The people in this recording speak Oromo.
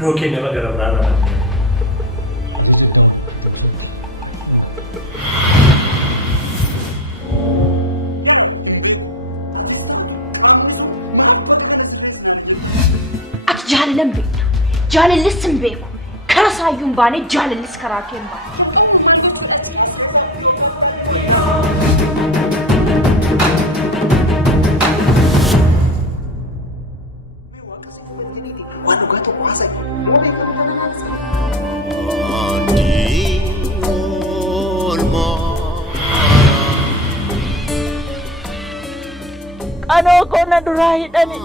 iddoo keenya lafa gara biraa lafa. Jaalallan beektu. Jaalallis hin beeku. Karaa saayyuu hin baane jaalallis karaa kee hin baane. Ano ko na durai dani.